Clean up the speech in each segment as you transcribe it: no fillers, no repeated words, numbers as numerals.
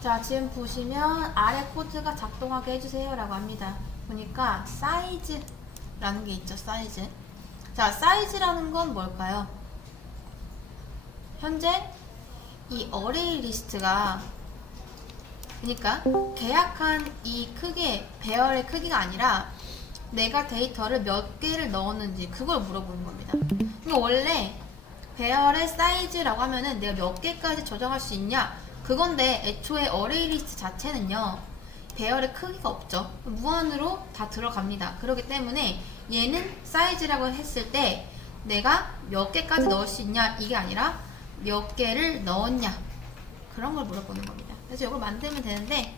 자, 지금 보시면 아래 코드가 작동하게 해주세요 라고 합니다. 보니까 사이즈라는 게 있죠. 사이즈. 자, 사이즈라는 건 뭘까요? 현재 이 어레이 리스트가, 그러니까 계약한 이 크기, 배열의 크기가 아니라 내가 데이터를 몇 개를 넣었는지 그걸 물어보는 겁니다. 그러니까 원래 배열의 사이즈라고 하면은 내가 몇 개까지 조정할 수 있냐 그건데, 애초에 어레이 리스트 자체는요 배열의 크기가 없죠. 무한으로 다 들어갑니다. 그렇기 때문에 얘는 사이즈라고 했을 때 내가 몇 개까지 넣을 수 있냐 이게 아니라 몇 개를 넣었냐 그런 걸 물어보는 겁니다. 그래서 이걸 만들면 되는데,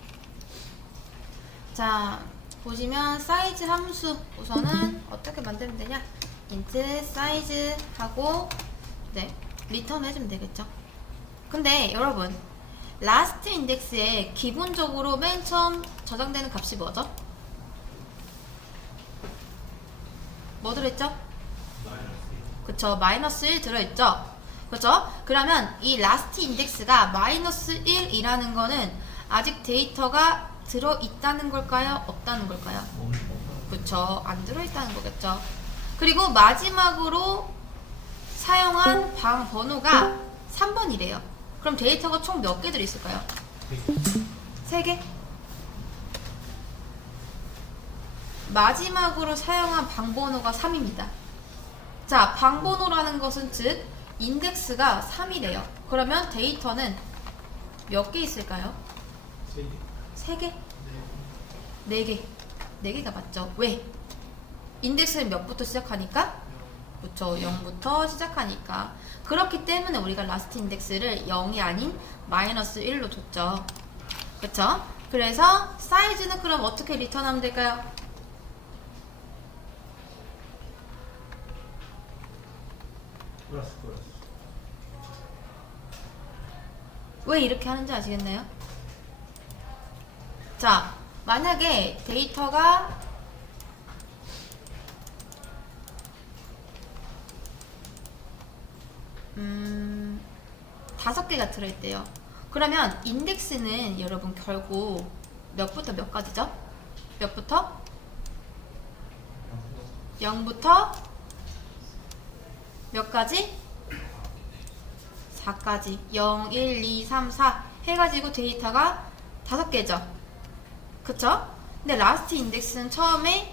자 보시면 사이즈 함수 우선은 어떻게 만들면 되냐, int size 하고 네 리턴 해주면 되겠죠. 근데 여러분 라스트 인덱스에 기본적으로 맨 처음 저장되는 값이 뭐죠? 뭐 들어있죠? 그쵸, 마이너스 1 들어있죠. 그쵸? 그러면 이 라스트 인덱스가 마이너스 1이라는 거는 아직 데이터가 들어있다는 걸까요? 없다는 걸까요? 그쵸, 안 들어있다는 거겠죠. 그리고 마지막으로 사용한 방 번호가 3번이래요. 그럼 데이터가 총 몇 개 들어있을까요? 3개? 마지막으로 사용한 방 번호가 3입니다. 자, 방 번호라는 것은 즉 인덱스가 3이래요. 그러면 데이터는 몇 개 있을까요? 3개? 4개. 4개가 맞죠. 왜? 인덱스는 몇부터 시작하니까? 그쵸, 0부터 시작하니까. 그렇기 때문에 우리가 라스트 인덱스를 0이 아닌 마이너스 1로 줬죠. 그쵸? 그래서 사이즈는 그럼 어떻게 리턴하면 될까요? 플러스. 왜 이렇게 하는지 아시겠나요? 자, 만약에 데이터가 다섯 개가 들어있대요. 그러면 인덱스는 여러분 결국 몇부터 몇 가지죠? 몇부터? 0부터 몇 가지? 4까지. 0, 1, 2, 3, 4 해가지고 데이터가 5개죠. 그쵸? 근데 라스트 인덱스는 처음에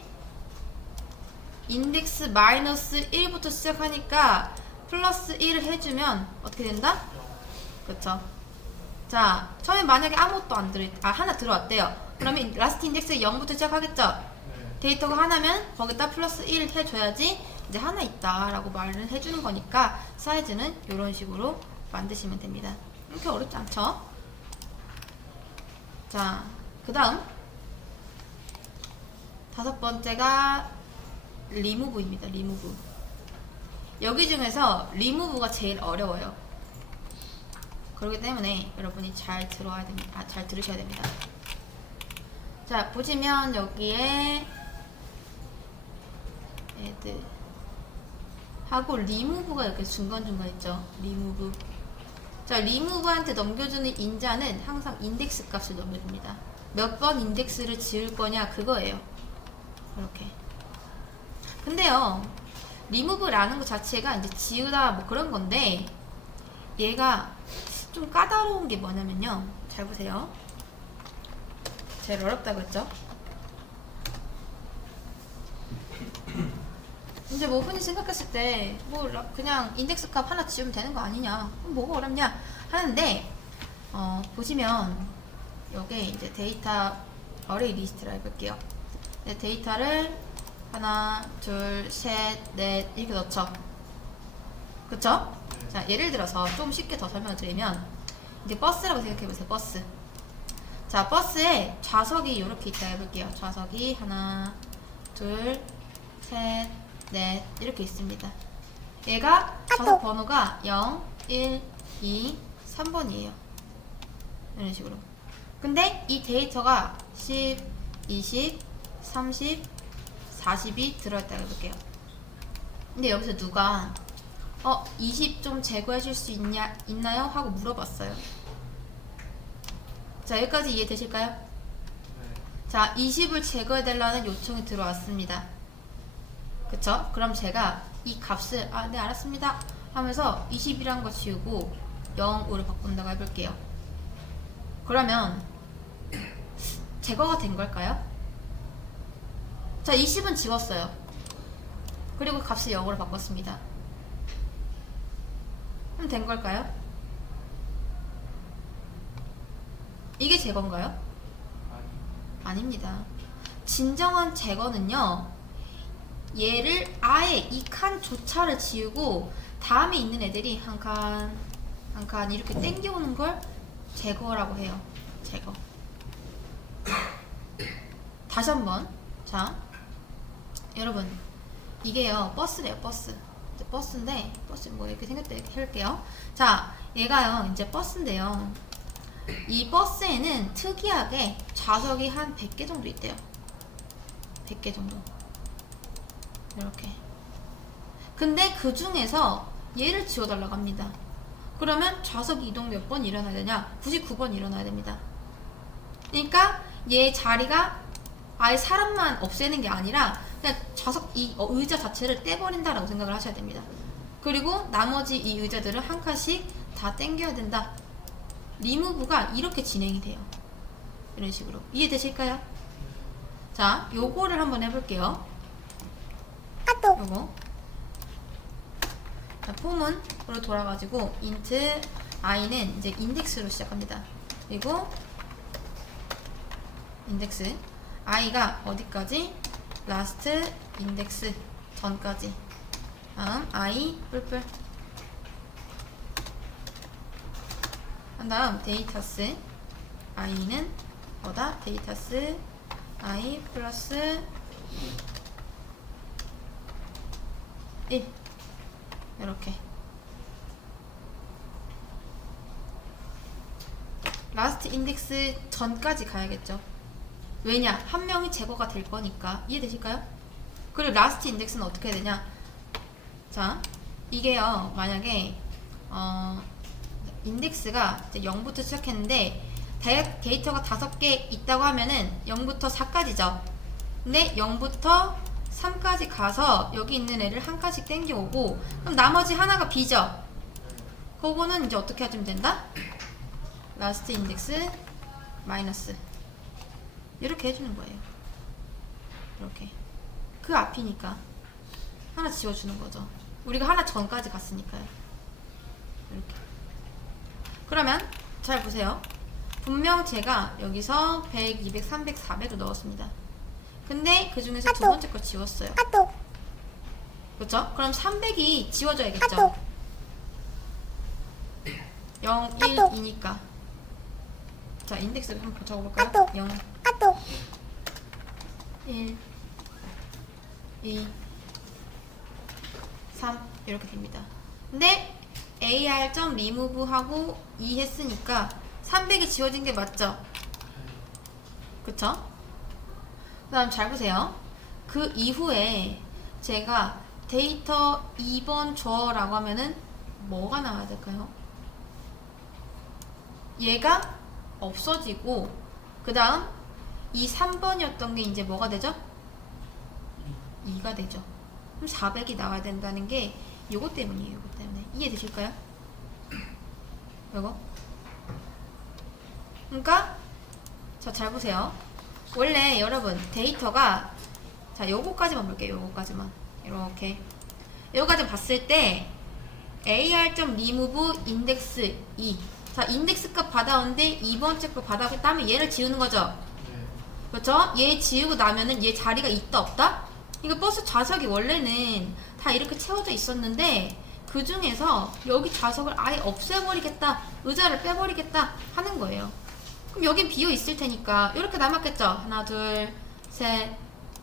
인덱스 마이너스 1부터 시작하니까 플러스 1을 해주면 어떻게 된다? 그쵸? 자, 처음에 만약에 아무것도 안 하나 들어왔대요. 그러면 라스트 인덱스 0부터 시작하겠죠? 데이터가 하나면 거기다 플러스 1 해줘야지 이제 하나 있다 라고 말을 해주는 거니까 사이즈는 이런 식으로 만드시면 됩니다. 이렇게 어렵지 않죠? 자, 그 다음 5번째가 리무브입니다. 리무브. 여기 중에서 리무브가 제일 어려워요. 그렇기 때문에 여러분이 잘 들어야 됩니다. 잘 들으셔야 됩니다. 자, 보시면 여기에 애드 하고 리무브가 이렇게 중간중간 있죠. 리무브. 자, 리무브한테 넘겨주는 인자는 항상 인덱스 값을 넘겨줍니다. 몇 번 인덱스를 지을 거냐 그거예요. 이렇게. 근데요, 리무브라는 것 자체가 이제 지우다 뭐 그런 건데, 얘가 좀 까다로운 게 뭐냐면요. 잘 보세요. 제일 어렵다고 했죠? 이제 뭐 흔히 생각했을 때 뭐 그냥 인덱스 값 하나 지우면 되는 거 아니냐, 뭐가 어렵냐 하는데, 보시면 요게 이제 데이터 어레이 리스트라 해볼게요. 데이터를 하나, 둘, 셋, 넷 이렇게 넣죠. 그쵸? 자, 예를 들어서 좀 쉽게 더 설명을 드리면, 이제 버스라고 생각해보세요. 버스. 자, 버스에 좌석이 이렇게 있다 해볼게요. 좌석이 하나, 둘, 셋, 넷 이렇게 있습니다. 얘가 좌석 번호가 0, 1, 2, 3번이에요. 이런 식으로. 근데 이 데이터가 10, 20, 30, 40이 들어있다 해볼게요. 근데 여기서 누가 20 좀 제거해 줄 수 있나요? 하고 물어봤어요. 자, 여기까지 이해되실까요? 네. 자, 20을 제거해달라는 요청이 들어왔습니다. 그쵸? 그럼 제가 이 값을 네 알았습니다 하면서 20이라는 거 지우고 0으로 바꾼다고 해볼게요. 그러면 제거가 된 걸까요? 자, 20은 지웠어요. 그리고 값을 0으로 바꿨습니다. 그럼 된 걸까요? 이게 제거인가요? 아니. 아닙니다. 진정한 제거는요, 얘를 아예 이 칸조차를 지우고 다음에 있는 애들이 한 칸 이렇게 땡겨오는 걸 제거라고 해요. 제거. 다시 한번. 자, 여러분, 이게요 버스래요. 버스. 버스인데 버스 뭐 이렇게 생겼다 이렇게 할게요. 자, 얘가요 이제 버스인데요, 이 버스에는 특이하게 좌석이 한 100개 정도 있대요. 100개 정도. 이렇게. 근데 그 중에서 얘를 지워달라고 합니다. 그러면 좌석 이동 몇 번 일어나야 되냐? 99번 일어나야 됩니다. 그러니까 얘 자리가 아예 사람만 없애는 게 아니라 그냥 좌석 이 의자 자체를 떼버린다라고 생각을 하셔야 됩니다. 그리고 나머지 이 의자들을 한 칸씩 다 땡겨야 된다. 리무브가 이렇게 진행이 돼요. 이런 식으로. 이해되실까요? 자, 요거를 한번 해볼게요. 요거. 자, 폼은으로 돌아가지고 int i는 이제 인덱스로 시작합니다. 그리고 인덱스 i가 어디까지? last 인덱스 전까지. 다음 i 뿔뿔. 한 다음 데이터스 i는 뭐다? 데이터스 i 플러스 1 이렇게. 라스트 인덱스 전까지 가야겠죠. 왜냐? 한 명이 제거가 될 거니까. 이해되실까요? 그리고 라스트 인덱스는 어떻게 해야 되냐? 자, 이게요 만약에 인덱스가 이제 0부터 시작했는데 데이터가 5개 있다고 하면은 0부터 4까지죠. 근데 0부터 3까지 가서 여기 있는 애를 한 칸씩 땡겨오고, 그럼 나머지 하나가 B죠. 그거는 이제 어떻게 해주면 된다? 라스트 인덱스 마이너스 이렇게 해주는 거예요. 이렇게. 그 앞이니까 하나 지워주는 거죠. 우리가 하나 전까지 갔으니까요. 이렇게. 그러면 잘 보세요. 분명 제가 여기서 100, 200, 300, 400을 넣었습니다. 근데 그 중에서 두 번째 거 지웠어요. 그렇죠? 그럼 300이 지워져야겠죠. 0, 1, 2니까. 자, 인덱스를 한번 적어볼까요? 0, 1, 2, 3 이렇게 됩니다. 근데 ar.remove 하고 2 했으니까 300이 지워진 게 맞죠? 그쵸? 그 다음 잘 보세요. 그 이후에 제가 데이터 2번 줘라고 하면은 뭐가 나와야 될까요? 얘가 없어지고, 그 다음 이 3번이었던 게 이제 뭐가 되죠? 2가 되죠. 그럼 400이 나와야 된다는 게 요거 때문이에요. 요거 때문에. 이해되실까요? 요거. 그러니까 자, 잘 보세요. 원래 여러분 데이터가, 자, 요거까지만 볼게요. 요거까지만. 이렇게 요거까지 봤을 때 ar.remove index 2. 자, 인덱스 값 받아오는데 2번째 거 받아오기 때문에 얘를 지우는 거죠. 네. 그렇죠? 얘 지우고 나면은 얘 자리가 있다 없다? 이거 버스 좌석이 원래는 다 이렇게 채워져 있었는데 그 중에서 여기 좌석을 아예 없애버리겠다, 의자를 빼버리겠다 하는 거예요. 그럼 여긴 비어 있을 테니까 이렇게 남았겠죠? 하나, 둘, 셋.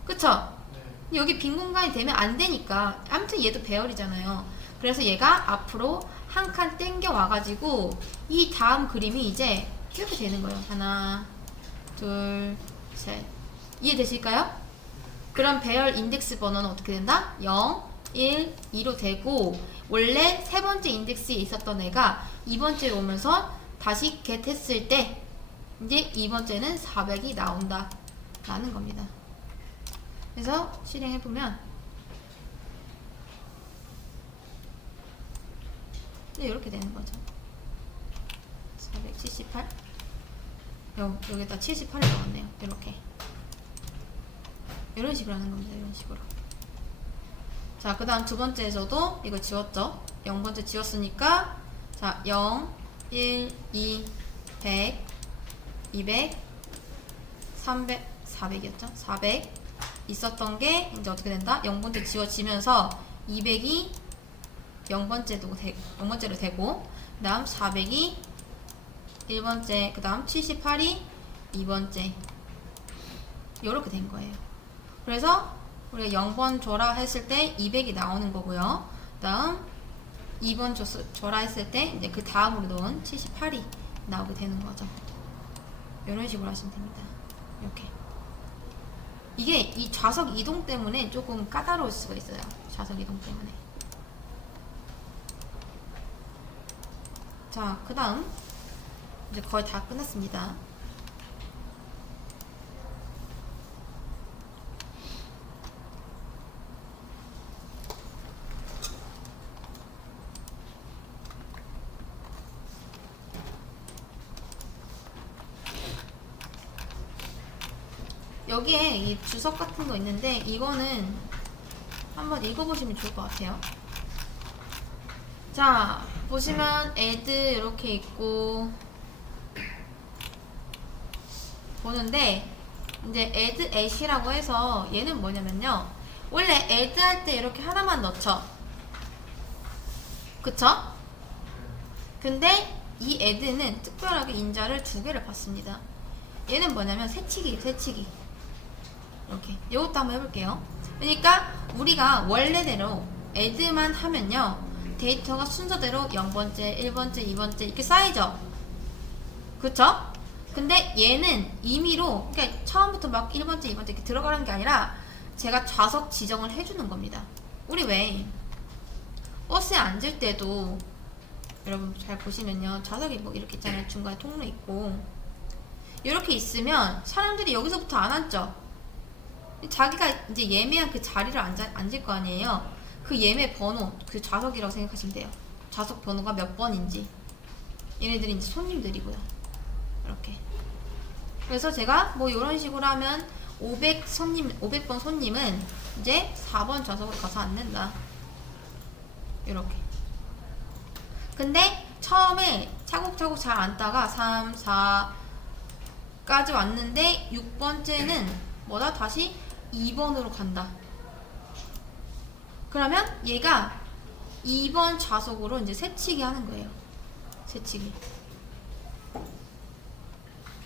그쵸? 네. 여기 빈 공간이 되면 안 되니까. 아무튼 얘도 배열이잖아요. 그래서 얘가 앞으로 한 칸 땡겨 와가지고 이 다음 그림이 이제 이렇게 되는 거예요. 하나, 둘, 셋. 이해되실까요? 그럼 배열 인덱스 번호는 어떻게 된다? 0, 1, 2로 되고, 원래 세 번째 인덱스에 있었던 애가 2번째로 오면서 다시 get 했을 때 이제 2번째는 400이 나온다 라는 겁니다. 그래서 실행해보면 이렇게 되는 거죠. 478 여기다 78을 넣었네요. 이렇게 이런 식으로 하는 겁니다. 이런 식으로. 자, 그 다음 두 번째에서도 이거 지웠죠. 0번째 지웠으니까 자 0, 1, 2, 100, 200, 300, 400이었죠? 400 있었던 게 이제 어떻게 된다? 0번째 지워지면서 200이 0번째로 되고 그 다음 400이 1번째, 그 다음 78이 2번째 이렇게 된 거예요. 그래서 우리가 0번 줘라 했을 때 200이 나오는 거고요. 그 다음 2번 줘라 했을 때 이제 그 다음으로 넣은 78이 나오게 되는 거죠. 이런 식으로 하시면 됩니다. 이렇게. 이게 이 좌석 이동 때문에 조금 까다로울 수가 있어요. 좌석 이동 때문에. 자, 그 다음 이제 거의 다 끝났습니다. 여기에 이 주석 같은 거 있는데 이거는 한번 읽어보시면 좋을 것 같아요. 자, 보시면 add 이렇게 있고 보는데 이제 add at이라고 해서 얘는 뭐냐면요, 원래 add 할 때 이렇게 하나만 넣죠. 그쵸? 근데 이 add는 특별하게 인자를 두 개를 받습니다. 얘는 뭐냐면 새치기예요. 새치기. 이렇게 이것도 한번 해볼게요. 그러니까 우리가 원래대로 add만 하면요, 데이터가 순서대로 0번째, 1번째, 2번째 이렇게 쌓이죠. 그쵸? 근데 얘는 임의로, 그러니까 처음부터 막 1번째, 2번째 이렇게 들어가는 게 아니라 제가 좌석 지정을 해주는 겁니다. 우리 왜 버스에 앉을 때도 여러분 잘 보시면요, 좌석이 뭐 이렇게 있잖아요. 중간에 통로 있고 이렇게 있으면 사람들이 여기서부터 안 앉죠. 자기가 이제 예매한 그 자리를 앉을 거 아니에요. 그 예매 번호, 그 좌석이라고 생각하시면 돼요. 좌석 번호가 몇 번인지. 얘네들이 이제 손님들이고요. 이렇게. 그래서 제가 뭐 이런 식으로 하면 500번 손님은 이제 4번 좌석으로 가서 앉는다. 이렇게. 근데 처음에 차곡차곡 잘 앉다가 3, 4까지 왔는데 6번째는 뭐다? 다시 2번으로 간다. 그러면 얘가 2번 좌석으로 이제 새치기 하는 거예요. 새치기.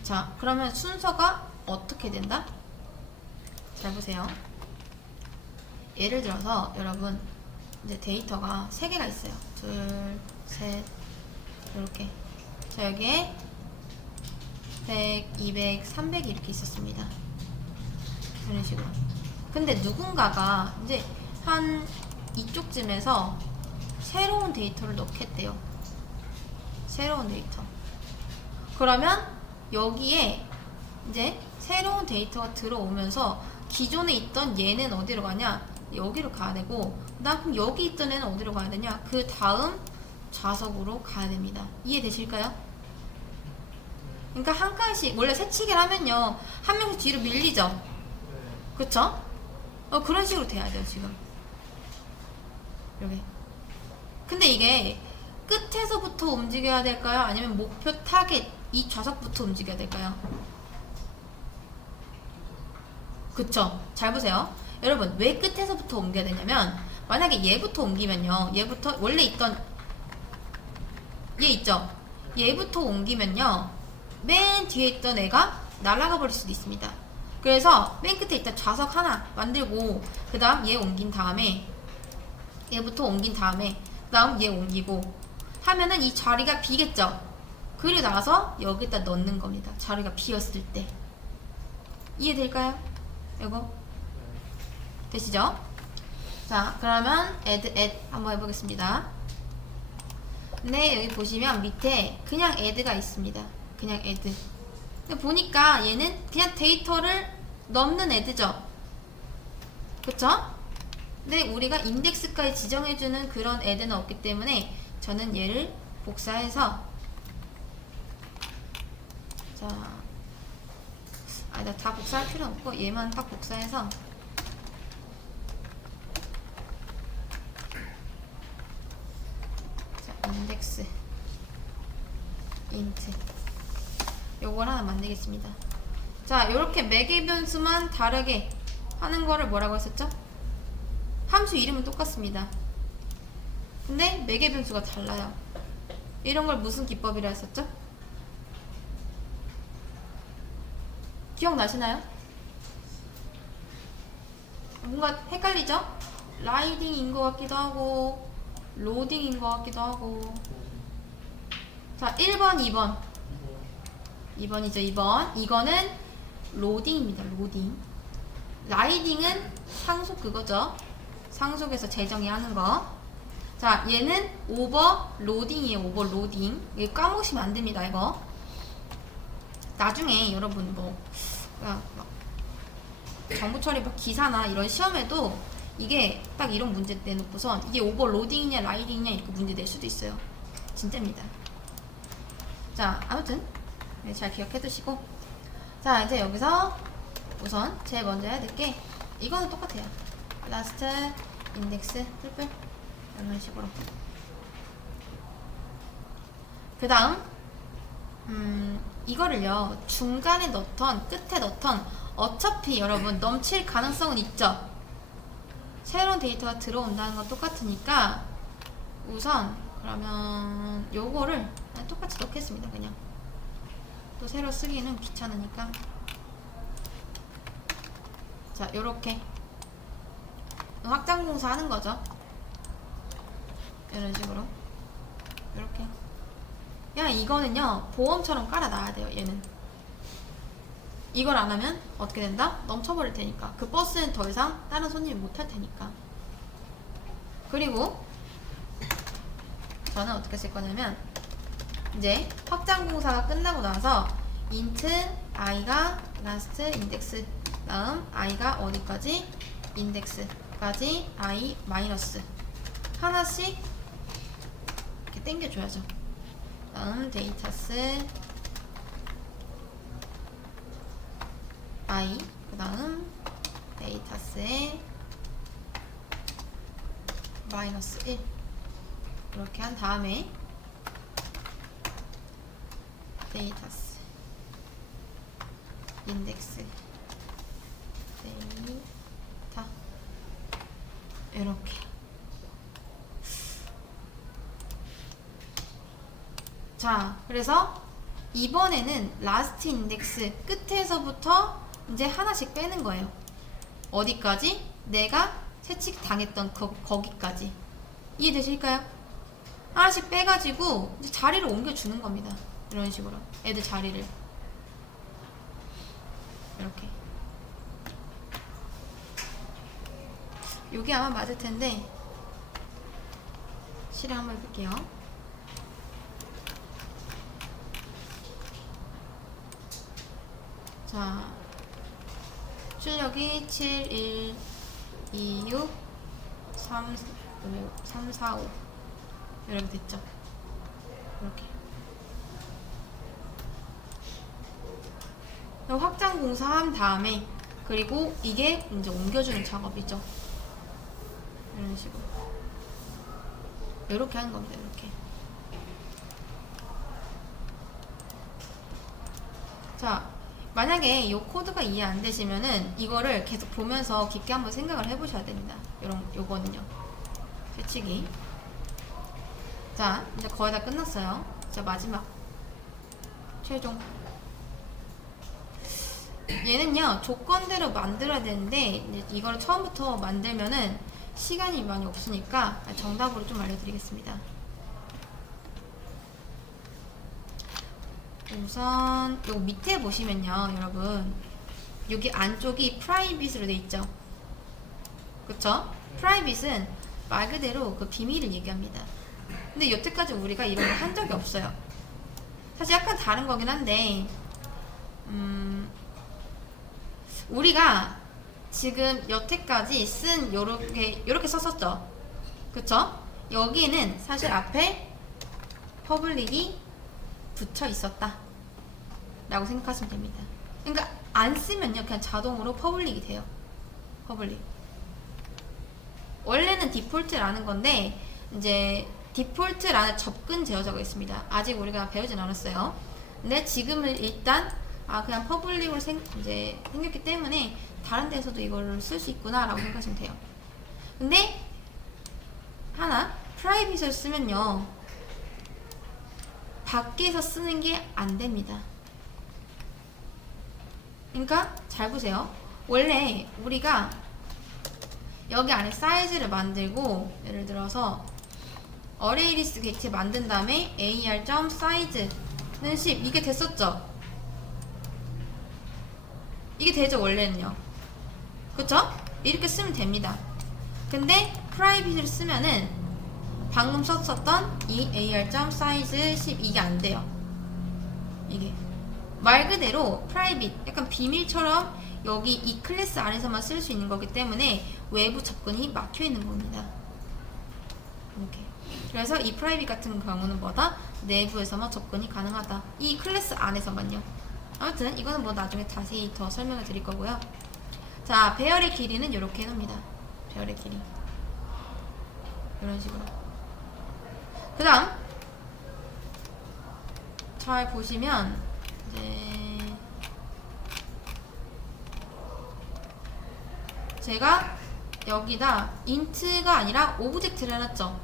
자, 그러면 순서가 어떻게 된다? 잘 보세요. 예를 들어서 여러분 이제 데이터가 3개가 있어요. 둘, 셋, 이렇게. 자, 여기에 100, 200, 300이 이렇게 있었습니다. 이런 식으로. 근데 누군가가 이제 한 이쪽쯤에서 새로운 데이터를 넣겠대요. 새로운 데이터. 그러면 여기에 이제 새로운 데이터가 들어오면서 기존에 있던 얘는 어디로 가냐? 여기로 가야 되고, 그다음 여기 있던 애는 어디로 가야 되냐? 그 다음 좌석으로 가야 됩니다. 이해되실까요? 그러니까 한 칸씩, 원래 새치기를 하면요, 한 명씩 뒤로 밀리죠? 그쵸? 그런 식으로 돼야 돼요, 지금. 여기. 근데 이게 끝에서부터 움직여야 될까요? 아니면 목표 타겟 이 좌석부터 움직여야 될까요? 그쵸? 잘 보세요. 여러분, 왜 끝에서부터 옮겨야 되냐면, 만약에 얘부터 옮기면요, 얘부터 원래 있던 얘 있죠? 얘부터 옮기면요, 맨 뒤에 있던 애가 날아가 버릴 수도 있습니다. 그래서 맨 끝에 일단 좌석 하나 만들고, 그 다음 얘 옮긴 다음에 얘부터 옮긴 다음에 그 다음 얘 옮기고 하면은 이 자리가 비겠죠. 그리고 나서 여기다 넣는 겁니다. 자리가 비었을 때. 이해될까요? 이거 되시죠? 자, 그러면 add 한번 해보겠습니다. 네, 여기 보시면 밑에 그냥 add가 있습니다. 그냥 add. 근데 보니까 얘는 그냥 데이터를 넣는 애드죠. 그쵸? 근데 우리가 인덱스까지 지정해주는 그런 애드는 없기 때문에 저는 얘를 복사해서 자, 나 다 복사할 필요는 없고 얘만 딱 복사해서 자, 인덱스 인트 요걸 하나 만들겠습니다. 자, 요렇게 매개 변수만 다르게 하는 거를 뭐라고 했었죠? 함수 이름은 똑같습니다. 근데 매개 변수가 달라요. 이런 걸 무슨 기법이라 했었죠? 기억나시나요? 뭔가 헷갈리죠? 라이딩인 것 같기도 하고 로딩인 것 같기도 하고. 자, 1번, 2번 2번이죠. 2번 이거는 로딩입니다. 로딩. 라이딩은 상속 그거죠. 상속에서 재정의 하는 거. 자, 얘는 오버로딩이에요. 오버로딩. 이거 까먹으시면 안 됩니다. 이거 나중에 여러분 뭐 그냥 막 정보 처리 막 기사나 이런 시험에도 이게 딱 이런 문제 내놓고선 이게 오버로딩이냐 라이딩이냐 이렇게 문제 낼 수도 있어요. 진짜입니다. 자, 아무튼 네, 잘 기억해 두시고. 자, 이제 여기서 우선 제일 먼저 해야 될 게 이거는 똑같아요. 라스트 인덱스 풀풀 이런 식으로. 그 다음 이거를요 중간에 넣던 끝에 넣던 어차피 여러분 넘칠 가능성은 있죠. 새로운 데이터가 들어온다는 건 똑같으니까 우선 그러면 요거를 그냥 똑같이 넣겠습니다. 그냥 또 새로 쓰기는 귀찮으니까. 자, 요렇게 확장공사 하는 거죠. 이런 식으로 요렇게. 그냥 이거는요 보험처럼 깔아놔야 돼요. 얘는 이걸 안 하면 어떻게 된다? 넘쳐버릴 테니까. 그 버스는 더 이상 다른 손님이 못 탈 테니까. 그리고 저는 어떻게 쓸 거냐면 이제 확장 공사가 끝나고 나서 int i가 last index 다음 i가 어디까지? index까지 i 마이너스 하나씩 이렇게 당겨줘야죠. 다음 데이터스 i 그 다음 데이터스에 마이너스 1 이렇게 한 다음에 데이터스 인덱스 데이터 이렇게. 자, 그래서 이번에는 라스트 인덱스 끝에서부터 이제 하나씩 빼는 거예요. 어디까지? 내가 채찍 당했던 거기까지. 이해되실까요? 하나씩 빼가지고 이제 자리를 옮겨주는 겁니다. 이런 식으로 애들 자리를 이렇게. 요게 아마 맞을 텐데 실행 한번 해볼게요. 자, 출력이 7, 1, 2, 6, 3, 4, 5 이렇게 됐죠. 이렇게. 확장 공사한 다음에 그리고 이게 이제 옮겨주는 작업이죠. 이런 식으로 이렇게 하는 겁니다. 이렇게. 자, 만약에 이 코드가 이해 안 되시면은 이거를 계속 보면서 깊게 한번 생각을 해보셔야 됩니다. 요거는요. 채치기. 자, 이제 거의 다 끝났어요. 자, 마지막 최종. 얘는요 조건대로 만들어야 되는데 이제 이걸 처음부터 만들면은 시간이 많이 없으니까 정답으로 좀 알려드리겠습니다. 우선 요 밑에 보시면요 여러분 여기 안쪽이 프라이빗으로 돼 있죠. 그쵸? 프라이빗은 말 그대로 그 비밀을 얘기합니다. 근데 여태까지 우리가 이런 거 한 적이 없어요. 사실 약간 다른 거긴 한데 우리가 지금 여태까지 쓴 요렇게 썼었죠. 그쵸? 여기는 사실 앞에 퍼블릭이 붙여 있었다 라고 생각하시면 됩니다. 그러니까 안 쓰면요 그냥 자동으로 퍼블릭이 돼요. 퍼블릭. 원래는 디폴트라는 건데 이제 디폴트라는 접근 제어자가 있습니다. 아직 우리가 배우진 않았어요. 근데 지금은 일단 그냥 퍼블릭으로 이제 생겼기 때문에 다른 데서도 이거를 쓸 수 있구나 라고 생각하시면 돼요. 근데 하나 프라이빗을 쓰면요 밖에서 쓰는 게 안 됩니다. 그러니까 잘 보세요. 원래 우리가 여기 안에 사이즈를 만들고 예를 들어서 어레이리스트 객체 만든 다음에 ar.size는 10 이게 됐었죠? 이게 되죠 원래는요. 그쵸? 이렇게 쓰면 됩니다. 근데 프라이빗을 쓰면은 방금 썼었던 이 ar.size 10 이게 안 돼요. 이게 말 그대로 프라이빗 약간 비밀처럼 여기 이 클래스 안에서만 쓸 수 있는 거기 때문에 외부 접근이 막혀 있는 겁니다. 이렇게. 그래서 이 프라이빗 같은 경우는 뭐다? 내부에서만 접근이 가능하다. 이 클래스 안에서만요. 아무튼 이거는 뭐 나중에 자세히 더 설명을 드릴 거고요. 자, 배열의 길이는 이렇게 해놓습니다. 배열의 길이 이런 식으로. 그 다음 잘 보시면 이제 제가 여기다 int가 아니라 오브젝트를 해놨죠.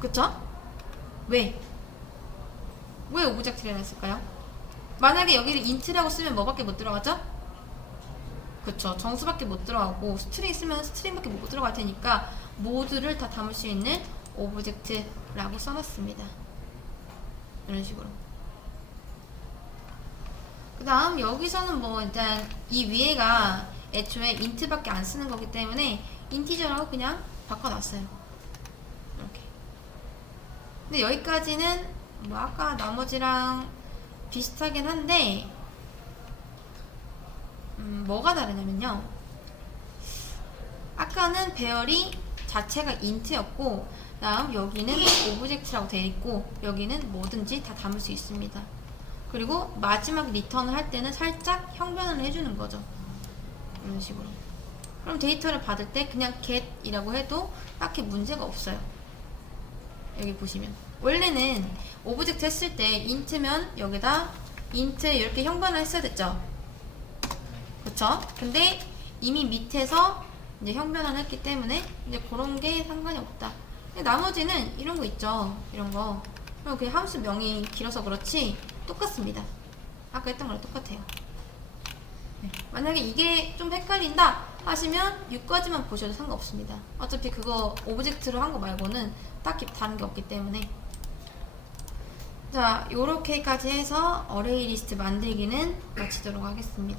그쵸? 왜 오브젝트를 해놨을까요? 만약에 여기를 int라고 쓰면 뭐밖에 못 들어가죠? 그쵸, 정수밖에 못 들어가고 스트링 쓰면 스트링밖에 못 들어갈 테니까 모두를 다 담을 수 있는 오브젝트라고 써놨습니다. 이런 식으로. 그 다음 여기서는 뭐 일단 이 위에가 애초에 int밖에 안 쓰는 거기 때문에 인티저라고 그냥 바꿔놨어요. 이렇게. 근데 여기까지는 뭐 아까 나머지랑 비슷하긴 한데 뭐가 다르냐면요, 아까는 배열이 자체가 int였고 다음 여기는 오브젝트라고 되어 있고 여기는 뭐든지 다 담을 수 있습니다. 그리고 마지막 리턴을 할 때는 살짝 형변을 해주는 거죠. 이런 식으로. 그럼 데이터를 받을 때 그냥 get이라고 해도 딱히 문제가 없어요. 여기 보시면 원래는 오브젝트 했을 때 int면 여기다 int 이렇게 형변을 했어야 됐죠. 그쵸? 근데 이미 밑에서 이제 형변을 했기 때문에 이제 그런 게 상관이 없다. 근데 나머지는 이런 거 있죠. 이런 거. 그냥 그 함수 명이 길어서 그렇지 똑같습니다. 아까 했던 거랑 똑같아요. 네. 만약에 이게 좀 헷갈린다 하시면 6까지만 보셔도 상관없습니다. 어차피 그거 오브젝트로 한 거 말고는 딱히 다른 게 없기 때문에. 자, 요렇게까지 해서 어레이 리스트 만들기는 마치도록 하겠습니다.